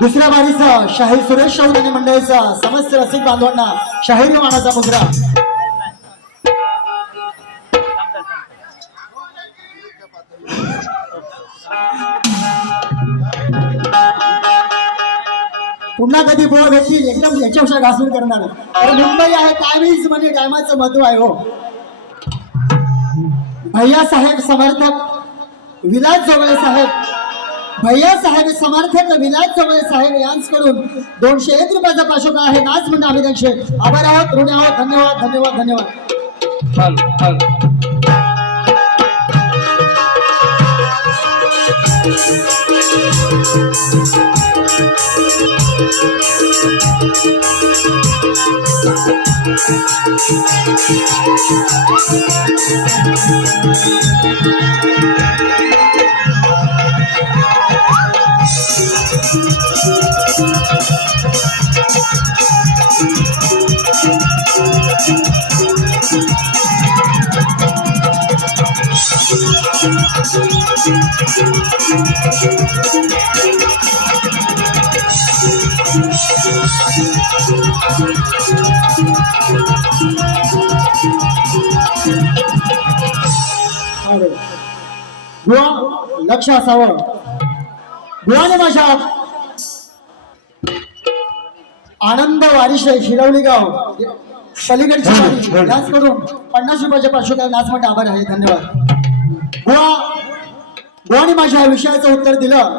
दुसऱ्या बारीचा शाहीर सुरेश शाहू आणि मंडळीचा समस्त रसिक बांधवांना शाहिरी मानाचा मुद्रा. पुन्हा कधी बोळ भेटतील एकदम याच्यापेक्षा घासून करणार. कारण मुंबई आहे टायमिंग म्हणजे टायमाचं महत्त्व आहे हो. भैया साहेब समर्थक विलास जोगळे साहेब भैया साहेब समर्थक विलास जोगळे साहेब यांचकडून दोनशे एक रुपयाचा पाशोक आहे. नाच म्हणून आम्ही त्यांचे. आभार आहोत ऋण आहोत. धन्यवाद धन्यवाद धन्यवाद. बुवा लक्ष असावं. बुवाने माझ्या आनंद वारिश शिरवली गाव पलीकडची वारी. याचकडून पन्नास रुपयाच्या पाचशे नाच म्हणते आभार आहे. धन्यवाद. बुवा बुवाने माझ्या विषयाचं उत्तर दिलं.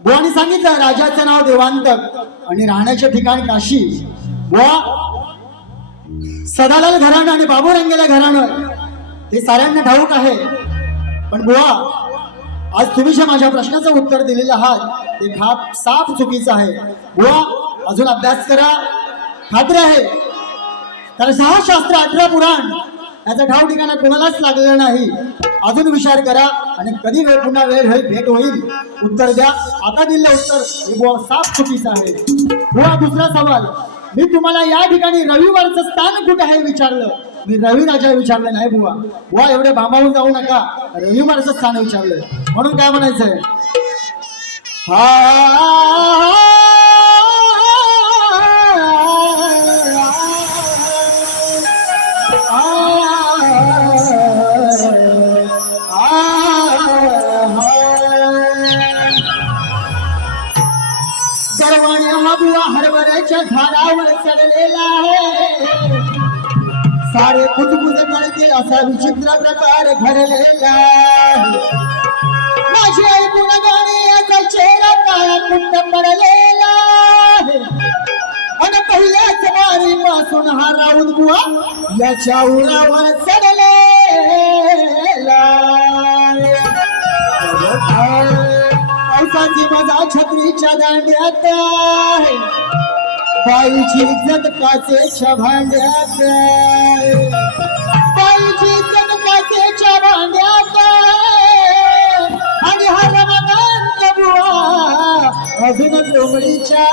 बुवाने सांगितलं राजाचं नाव देवांतक आणि राहण्याचे ठिकाण काशी. बुवा सदालाल घराणं आणि बाबू रंगेला घराणं हे साऱ्यांना ठाऊक आहे. पण बुवा आज तुम्ही जे माझ्या प्रश्नाचं उत्तर दिलेलं आहात ते खाप साफ चुकीचं आहे. बुवा अजून अभ्यास करा. खात्री आहे. कारण सहा शास्त्र अठरा पुराण याचा ठाव ठिकाणा कोणालाच लागलेला नाही. अजून विचार करा आणि कधी वेळ पुन्हा वेळ होईल भेट होईल उत्तर द्या. आता दिलेलं उत्तर हे बुवा साफ चुकीचं आहे. बुवा दुसरा सवाल. मी तुम्हाला या ठिकाणी रविवारचं स्थान कुठे आहे विचारलं? मी रवी राजा विचारलं नाही बुवा बुवा एवढे भांबावून जाऊ नका. रविवारचं स्थान विचारलं म्हणून काय म्हणायचंय? हा. सारे कुजबुज कळते असा विचित्र प्रकार घडलेला. माझी ऐकून गाणी याचा चेहरा काळा कुंड पडलेला आणि पहिल्याच वारी पासून हा राऊत बुवा याच्या उरावर चढलेला पावसाची मजा छत्रीच्या दांड्यात आहे. बाईची इज्जत काचेच्या भांड्यात आहे. बाईची इज्जत काचेच्या भांड्यात आणि हा रमदान बुवा अजून कोंबडीच्या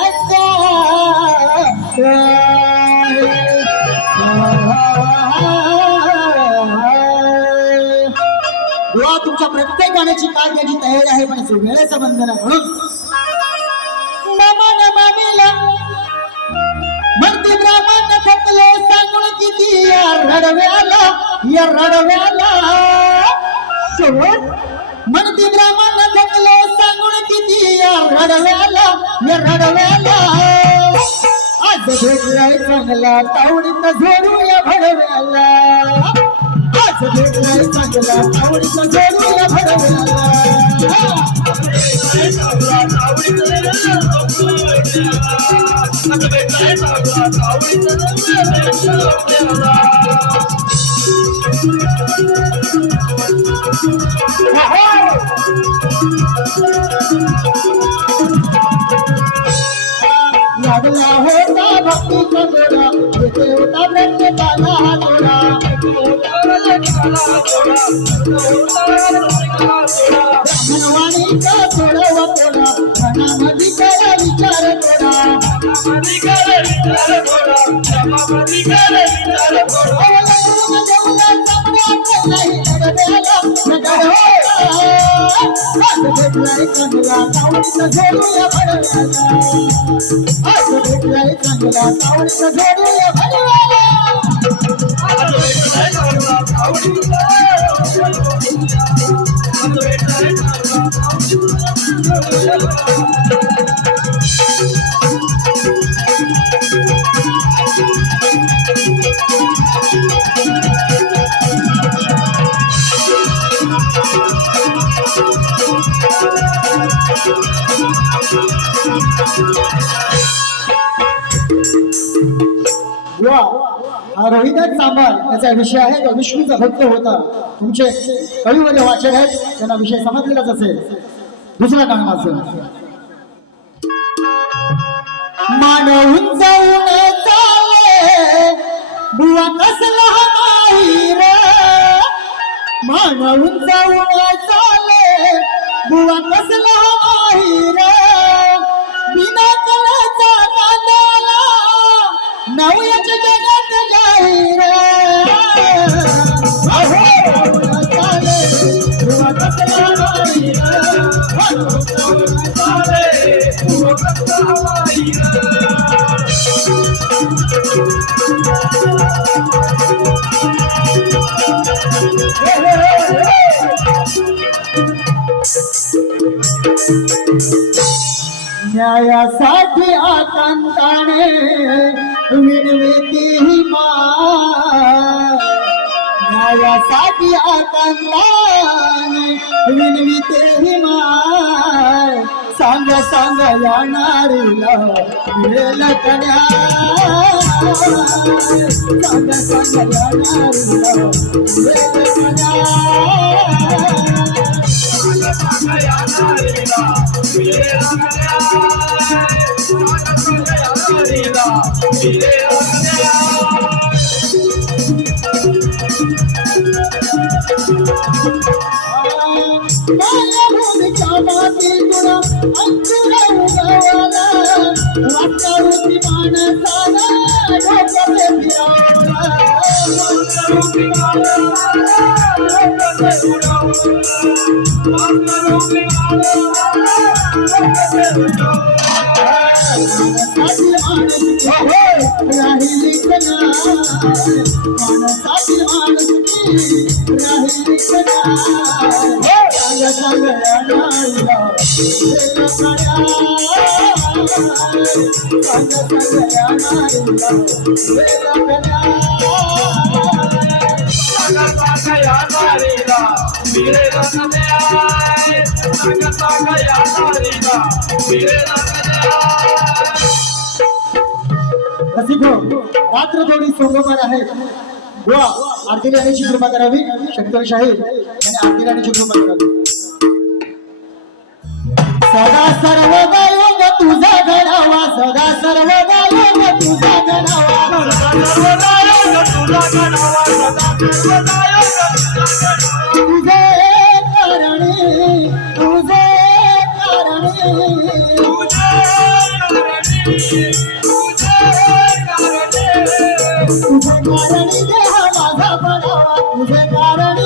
तुमच्या प्रत्येक गाण्याची काळ त्याची तयारी आहे पण वेळेचं बंधन आहे म्हणून या रडव्याला शेवट म्हणते ब्राह्मण जगलो सांगून किती या रडव्याला या रडव्याला. आज भेटलाय चांगला तावडीत झोडू या भडव्याला. आज भेटलाय चांगला तावडीत झोडू या भडव्याला. लागला होता भक्तीचा गोडा येथे होता प्रत्येकाला हा गोडा ब्राह्मणवाणीचा सोडवा कोडा मनामध्ये करा विचार कोडा अवलंबून जेवला चांगल्या नाही नडव्याला नडव्याला आज भेटलाय चांगला तावडीचा जोडूया भडव्याला आज भेटलाय चांगला तावडीचा जोडूया भडव्याला वा हा रोहिदास सांबार त्याचा विषय आहे तो विष्णूचा भक्त होता. तुमचे कविवर्य वाचक आहेत त्यांना विषय समजलेलाच असेल. दुसरा काम असेल. मानव उंचावून चाले बुवा कसला नाही रे मान उंचावून चाले बुवा कसला नाही रे बिना कळाचा कांद्याला नवयाच्या जगात जाहीर अहो, चाले बुवा कसला नाही रे मान उंचावून चाले न्यायासाठी न्यायासाठी आकांताने विनविते हिमाय सांग सांग या नारीला मिळेल कन्या सांग सांग या नारीला मिळेल कन्या वातावरती माणसाला डोक्यात राहिली कना माणसाची माणुसकी राहिली कना सांग रात्र थोडी सोमवार आहे वा आरती राणीची कृपा करावी शंकर शाहीर आणि आरती राणीची कृपा करावी. सदा सर्वदा योग तुझा घडावा सदा सर्वदा योग तुझा घडावा तुझे करणे तुझे करणे. तुझे कारणी देह माझा बनावा तुझे कारणी.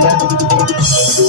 Música